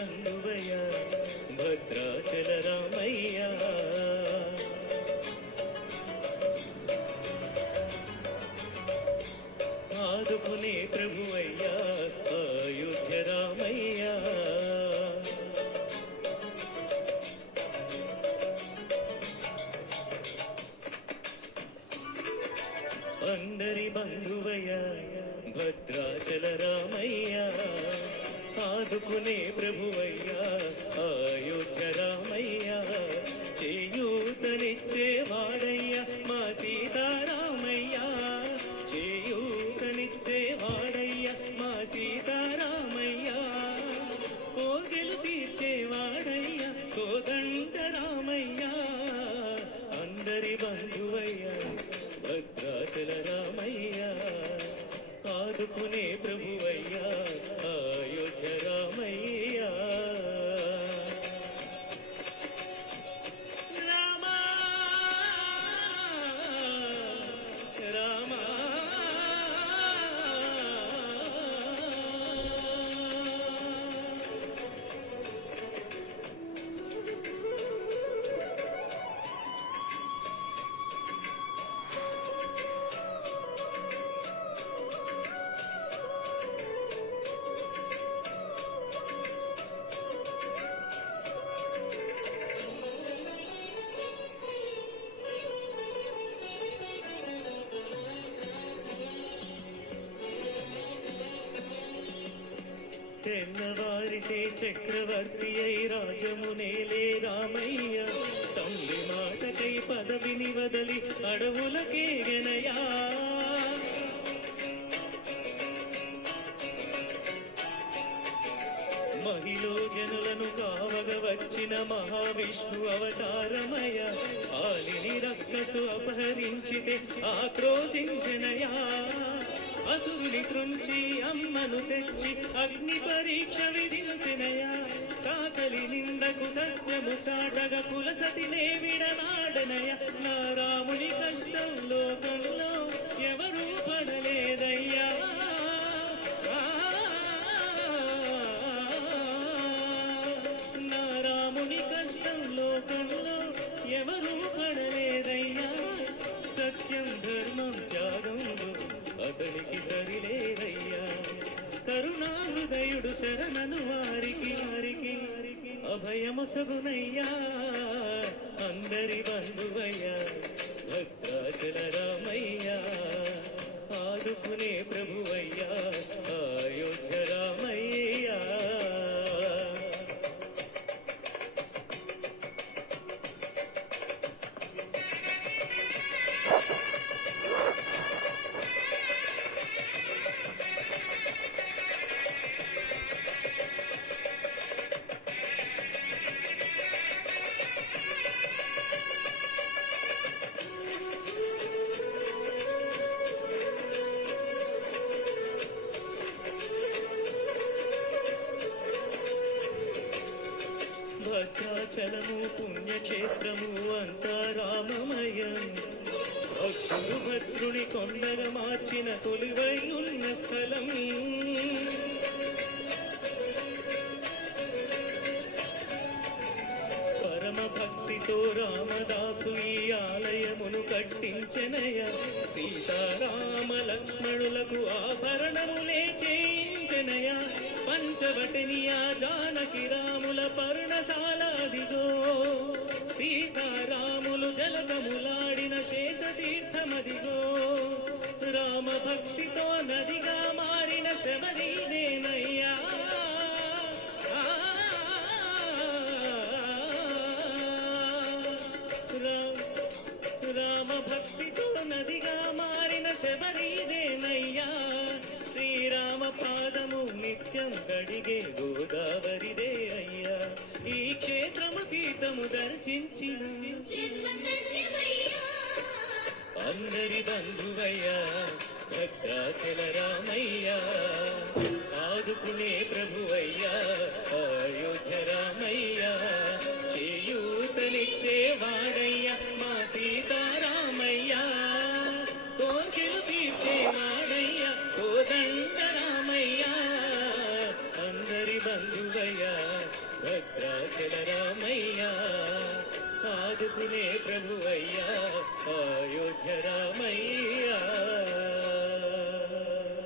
బంధువయ్య భద్రాచల రామయ్య ఆదుకునే ప్రభువయ్య అయోధ్య రామయ్య అందరి బంధువయ్య భద్రాచల రామయ్య ఆదుకునే ప్రభువయ్య అయోధ్య రామయ్య చేయూతనిచ్చే వాడయ్య మా సీతారామయ్య చేయూతనిచ్చే వాడయ్య మా సీతారామయ్య కోగెలు తీర్చే వాడయ్య కోదండ రామయ్య అందరి బంధువయ్య భద్రాచల రామయ్య ఆదుకునే ప్రభువయ్య అయోధ్య రామయ్య రామ రామ తెల్లవారితే చక్రవర్తి అయి రాజమునేలే రామయ్య తండ్రి మాటకై పదవిని వదలి అడవులకేగెనయా మహిళ జనులను కావగ వచ్చిన మహావిష్ణు అవతారమయ ఆలిని రక్కసు అపహరించితే ఆక్రోశించనయా అసురుని త్రుంచి అమ్మను తెచ్చి అగ్ని పరీక్ష విధించినయా చాకలి నిందకు సత్యము చాటగ కులసతినే విడనాడనయ నా రాముని కష్టం లోకంలో ఎవరూ పడలేదయ్యా నా రాముని కష్టం లోకంలో ఎవరూ పడలేదయ్యా సత్యం ధర్మం త్యాగంలో అతనికి సరిలేరయ్యా కరుణాహృదయుడు శరణను వారికి అభయముసగునయ్యా అందరి బంధువయ్యా భద్రాచల రామయ్య ఆదుకునే ప్రభువయ్యా అయోధ్య రామయ్య భద్రాచలము పుణ్యక్షేత్రము అంతా రామమయం భక్తులు భద్రుని కొండగా మార్చిన కొలువై ఉన్న స్థలం పరమ భక్తితో రామదాసు ఈ ఆలయమును కట్టించెనయ సీతారామ లక్ష్మణులకు ఆభరణములే చేయించెనయ పంచవటినియా జానకి రాముల పర్ణశాలాదిగో సీతారాములు జలకములాడిన శేషతీర్థమదిగో రామ భక్తితో నదిగా మారిన శబరిదేనయ్యా రామ భక్తితో నదిగా మారిన శబరిదేనయ్యా శ్రీరామ పాదము నిత్యం కడిగే గోదావరిదే అయ్యా ఈ క్షేత్రము తీర్థము దర్శించిన అందరి బంధువయ్యా భద్రాచల రామయ్య ఆదుకునే ప్రభువయ్యా అయోధ్య రామయ్య చేయూతనిచ్చే వాడయ్య మా సీతారామయ్య కోర్కెలు తీర్చే వాడయ్య కోదండ రామయ్య అందరి బంధువయ్యా చల రామయ్య ఆదుకునే ప్రభువయ్యా అయోధ్య రామయ్య